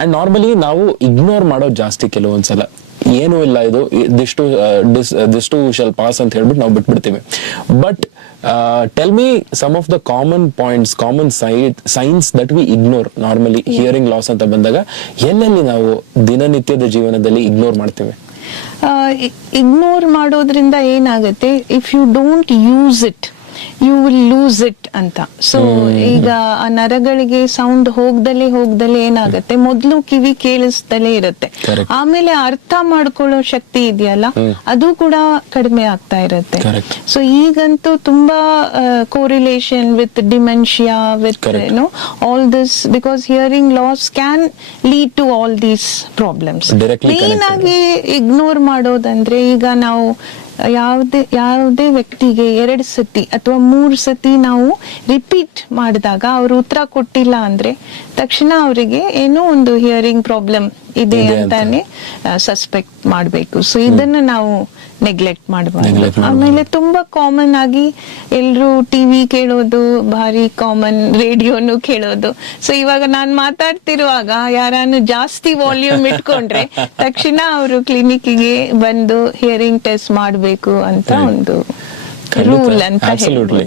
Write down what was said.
And normally ನಾವು ignore ಮಾಡೋದು ಜಾಸ್ತಿ ಕೆಲವೊಂದ್ಸಲ. ಏನೂ ಇಲ್ಲ, ಇದು ದಿಸ್ ಟು ಶಾಲ್ ಪಾಸ್ ಅಂತ ಹೇಳ್ಬಿಟ್ಟು ನಾವು ಬಿಟ್ಬಿಡ್ತೀವಿ. But tell me some of the common points, common signs that we ignore normally hearing loss ಅಂತ ಬಂದಾಗ. ಎಲ್ಲೆಲ್ಲಿ ನಾವು ದಿನನಿತ್ಯದ ಜೀವನದಲ್ಲಿ ಇಗ್ನೋರ್ ಮಾಡ್ತೇವೆ? ಇಗ್ನೋರ್ ಮಾಡೋದ್ರಿಂದ ಏನಾಗುತ್ತೆ, if you don't use it you will lose it ಅಂತ. ಸೊ ಈಗ ಆ ನರಗಳಿಗೆ ಸೌಂಡ್ ಹೋಗ್ದಲೇ ಏನಾಗುತ್ತೆ, ಮೊದ್ಲು ಕಿವಿ ಕೇಳಿಸ್ದಲೇ ಇರುತ್ತೆ, ಆಮೇಲೆ ಅರ್ಥ ಮಾಡ್ಕೊಳ್ಳೋ ಶಕ್ತಿ ಇದೆಯಲ್ಲ ಅದು ಕೂಡ ಕಡಿಮೆ ಆಗ್ತಾ ಇರುತ್ತೆ. ಸೊ ಈಗಂತೂ ತುಂಬಾ correlation with dementia, with all this, because hearing loss can lead to all these problems. Main ಆಗಿ ಇಗ್ನೋರ್ ಮಾಡೋದಂದ್ರೆ, ಈಗ ನಾವು ಯಾವುದೇ ವ್ಯಕ್ತಿಗೆ 2 ಸತಿ ಅಥವಾ 3 ಸತಿ ನಾವು ರಿಪೀಟ್ ಮಾಡಿದಾಗ ಅವರು ಉತ್ತರ ಕೊಟ್ಟಿಲ್ಲ ಅಂದ್ರೆ ತಕ್ಷಣ ಅವರಿಗೆ ಏನೋ ಒಂದು ಹಿಯರಿಂಗ್ ಪ್ರಾಬ್ಲಮ್ ಇದೆ ಅಂತಾನೆ ಸಸ್ಪೆಕ್ಟ್ ಮಾಡಬೇಕು. ಸೊ ಇದನ್ನ ನಾವು ನೆಗ್ಲೆಕ್ಟ್ ಮಾಡಬಾರ್ದು. ಆಮೇಲೆ ತುಂಬಾ ಕಾಮನ್ ಆಗಿ ಎಲ್ರು ಟಿವಿ ಕೇಳೋದು ಭಾರಿ ಕಾಮನ್, ರೇಡಿಯೋನು ಕೇಳೋದು. ಸೊ ಇವಾಗ ನಾನ್ ಮಾತಾಡ್ತಿರುವಾಗ ಯಾರನ್ನು ಜಾಸ್ತಿ ವಾಲ್ಯೂಮ್ ಇಟ್ಕೊಂಡ್ರೆ ತಕ್ಷಣ ಅವರು ಕ್ಲಿನಿಕ್ಗೆ ಬಂದು ಹಿಯರಿಂಗ್ ಟೆಸ್ಟ್ ಮಾಡಬೇಕು ಅಂತ ಒಂದು ರೂಲ್ ಅಂತ ಹೇಳ್ಬೋದು.